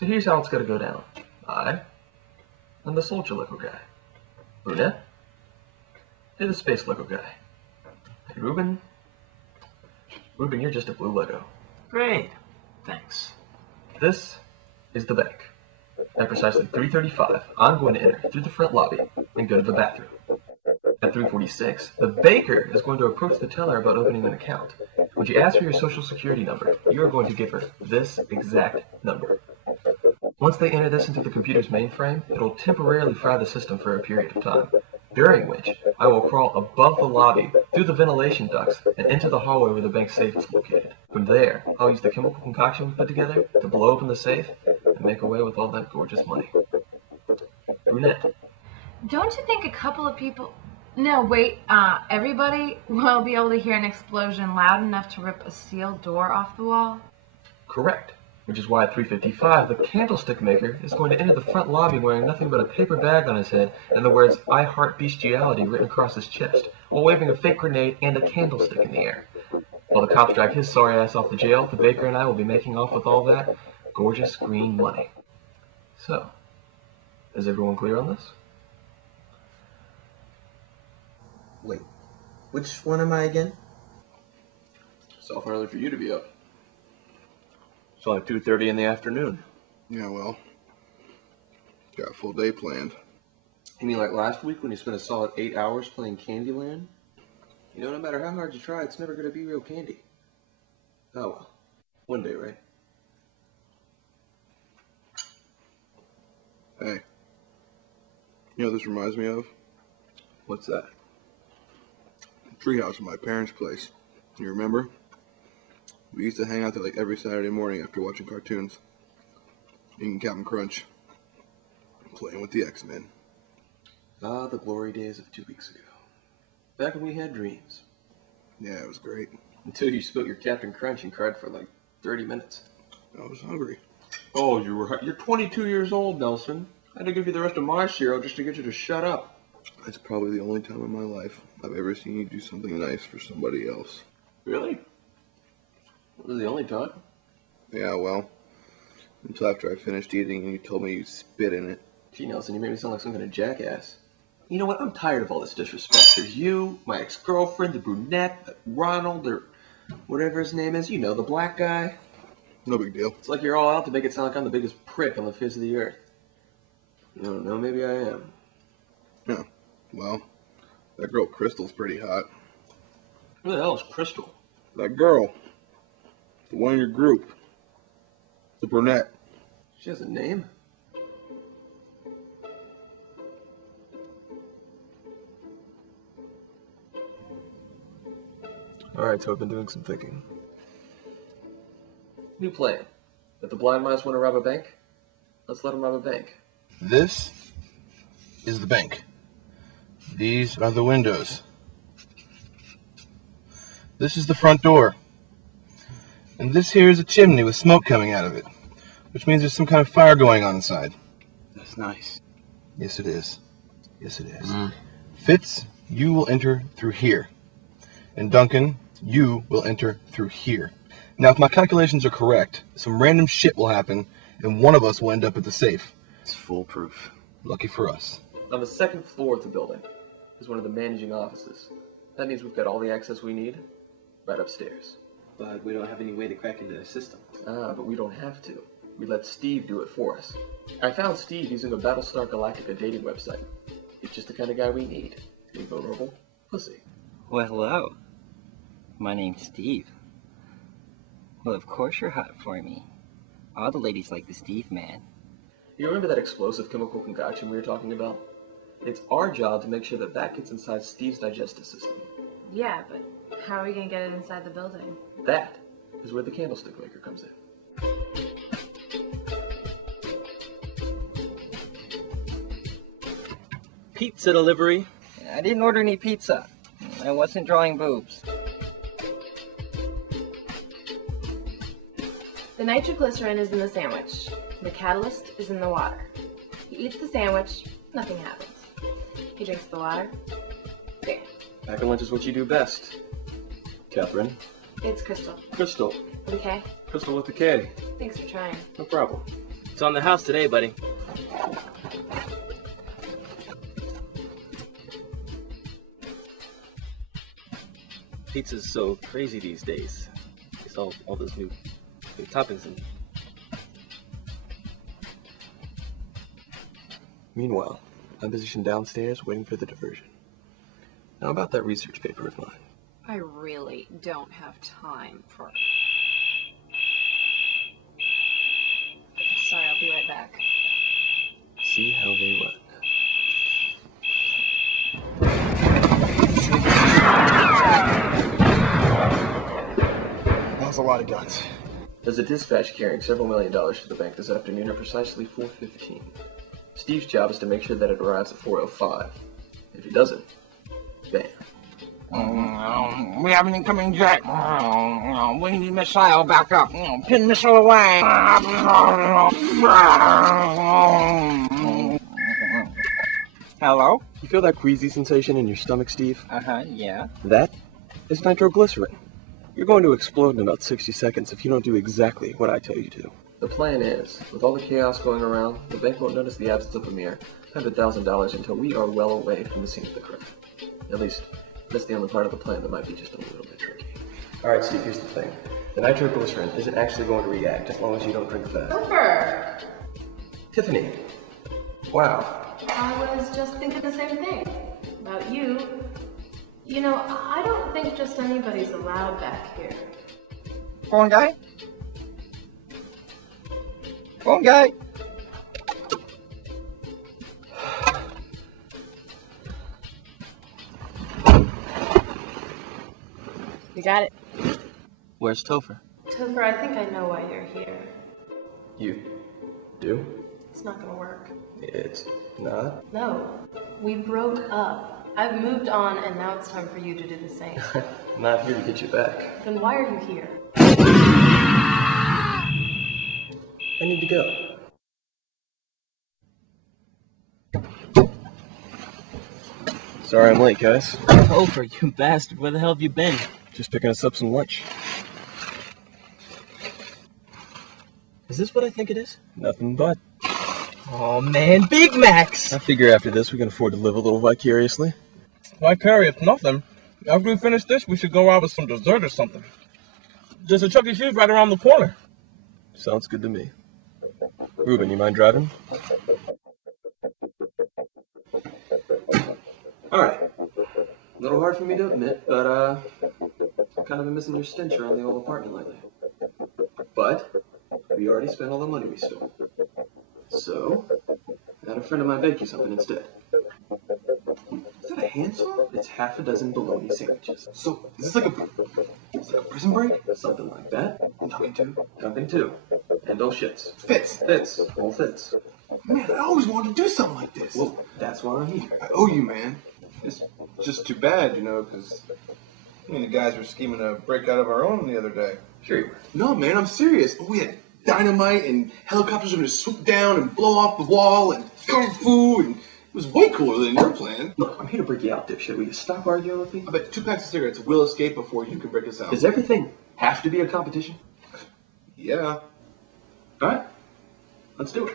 So here's how it's gonna go down. I am the soldier Lego guy. Brunette, you're the space Lego guy. And Ruben, you're just a blue Lego. Great. Thanks. This is the bank. At precisely 3:35, I'm going to enter through the front lobby and go to the bathroom. At 3:46, the baker is going to approach the teller about opening an account. When she asks for your social security number, you are going to give her this exact number. Once they enter this into the computer's mainframe, it will temporarily fry the system for a period of time, during which I will crawl above the lobby, through the ventilation ducts, and into the hallway where the bank safe is located. From there, I'll use the chemical concoction we put together to blow open the safe and make away with all that gorgeous money. Brunette. Don't you think a couple of people... No, wait, everybody will be able to hear an explosion loud enough to rip a sealed door off the wall? Correct. Which is why at 3:55, the candlestick maker is going to enter the front lobby wearing nothing but a paper bag on his head and the words, "I heart bestiality" written across his chest, while waving a fake grenade and a candlestick in the air. While the cops drag his sorry ass off to jail, the baker and I will be making off with all that gorgeous green money. So, is everyone clear on this? Wait, which one am I again? It's awful early for you to be up. It's only 2:30 in the afternoon. Yeah, well, got a full day planned. You mean like last week when you spent a solid 8 hours playing Candyland? You know, no matter how hard you try, it's never going to be real candy. Oh well. One day, right? Hey, you know what this reminds me of? What's that? The treehouse at my parents' place. You remember? We used to hang out there like every Saturday morning after watching cartoons, eating Captain Crunch, playing with the X-Men. Ah, the glory days of 2 weeks ago. Back when we had dreams. Yeah, it was great. Until you spilled your Captain Crunch and cried for like 30 minutes. I was hungry. Oh, you're 22 years old, Nelson. I had to give you the rest of my cereal just to get you to shut up. It's probably the only time in my life I've ever seen you do something nice for somebody else. Really? This is the only time? Yeah, well, until after I finished eating and you told me you spit in it. Gee, Nelson, you made me sound like some kind of jackass. You know what? I'm tired of all this disrespect. There's you, my ex-girlfriend, the brunette, Ronald, or whatever his name is. You know, the black guy. No big deal. It's like you're all out to make it sound like I'm the biggest prick on the face of the earth. I don't know, maybe I am. Yeah, well, that girl Crystal's pretty hot. Who the hell is Crystal? That girl. The one in your group. The brunette. She has a name? Alright, so I've been doing some thinking. New plan. If the blind mice want to rob a bank, let's let them rob a bank. This is the bank. These are the windows. This is the front door. And this here is a chimney with smoke coming out of it, which means there's some kind of fire going on inside. That's nice. Yes, it is. Yes, it is. Fitz, you will enter through here. And Duncan, you will enter through here. Now, if my calculations are correct, some random shit will happen, and one of us will end up at the safe. It's foolproof. Lucky for us. On the second floor of the building is one of the managing offices. That means we've got all the access we need right upstairs. But we don't have any way to crack into the system. Ah, but we don't have to. We let Steve do it for us. I found Steve using a Battlestar Galactica dating website. He's just the kind of guy we need. A vulnerable pussy. Well, hello. My name's Steve. Well, of course you're hot for me. All the ladies like the Steve man. You remember that explosive chemical concoction we were talking about? It's our job to make sure that that gets inside Steve's digestive system. Yeah, but how are we gonna get it inside the building? That is where the candlestick maker comes in. Pizza delivery. I didn't order any pizza. I wasn't drawing boobs. The nitroglycerin is in the sandwich. The catalyst is in the water. He eats the sandwich, nothing happens. He drinks the water, bam. Pack a lunch is what you do best. Catherine. It's Crystal. Crystal. Okay? Crystal with the K. Thanks for trying. No problem. It's on the house today, buddy. Pizza's so crazy these days. It's all those new toppings and... Meanwhile, I'm positioned downstairs waiting for the diversion. Now about that research paper of mine. I really don't have time for... Sorry, I'll be right back. See how they run. That's a lot of guns. There's a dispatch carrying several $1 million to the bank this afternoon at precisely 4:15. Steve's job is to make sure that it arrives at 4:05. If he doesn't, bam. We have an incoming jet. We need missile backup. Pin missile away. Hello? You feel that queasy sensation in your stomach, Steve? Yeah. That is nitroglycerin. You're going to explode in about 60 seconds if you don't do exactly what I tell you to. The plan is, with all the chaos going around, the bank won't notice the absence of Amir, $100,000 until we are well away from the scene of the crime. At least, that's the only part of the plan that might be just a little bit tricky. Alright, Steve, here's the thing. The nitroglycerin isn't actually going to react as long as you don't drink fast. Over. Tiffany. Wow. I was just thinking the same thing about you. You know, I don't think just anybody's allowed back here. Phone guy? Phone guy? You got it. Where's Topher? Topher, I think I know why you're here. You do? It's not gonna work. It's not? No, we broke up. I've moved on, and now it's time for you to do the same. I'm not here to get you back. Then why are you here? I need to go. Sorry I'm late, guys. Topher, you bastard. Where the hell have you been? Just picking us up some lunch. Is this what I think it is? Nothing but. Oh man, Big Macs! I figure after this we can afford to live a little vicariously. Vicarious nothing. After we finish this, we should go out with some dessert or something. There's a Chuck E. Cheese right around the corner. Sounds good to me. Ruben, you mind driving? Alright. A little hard for me to admit, but I've kind of been missing your stench around the old apartment lately. But we already spent all the money we stole. So, I had a friend of mine bake you something instead. Is that a hand saw? It's half a dozen bologna sandwiches. So, is this like a prison break? Something like that. Duncan too. Duncan too. And all shits. Fitz. Fits. All fits. Man, I always wanted to do something like this. Well, that's why I'm here. I owe you, man. It's just too bad, you know, because me and the guys were scheming to break out of our own the other day. Sure you were. No, man, I'm serious. We had dynamite and helicopters were going to swoop down and blow off the wall and kung fu, and it was way cooler than your plan. Look, I'm here to break you out, dipshit. Will you stop arguing with me? I bet 2 packs of cigarettes will escape before you can break us out. Does everything have to be a competition? Yeah. Alright. Let's do it.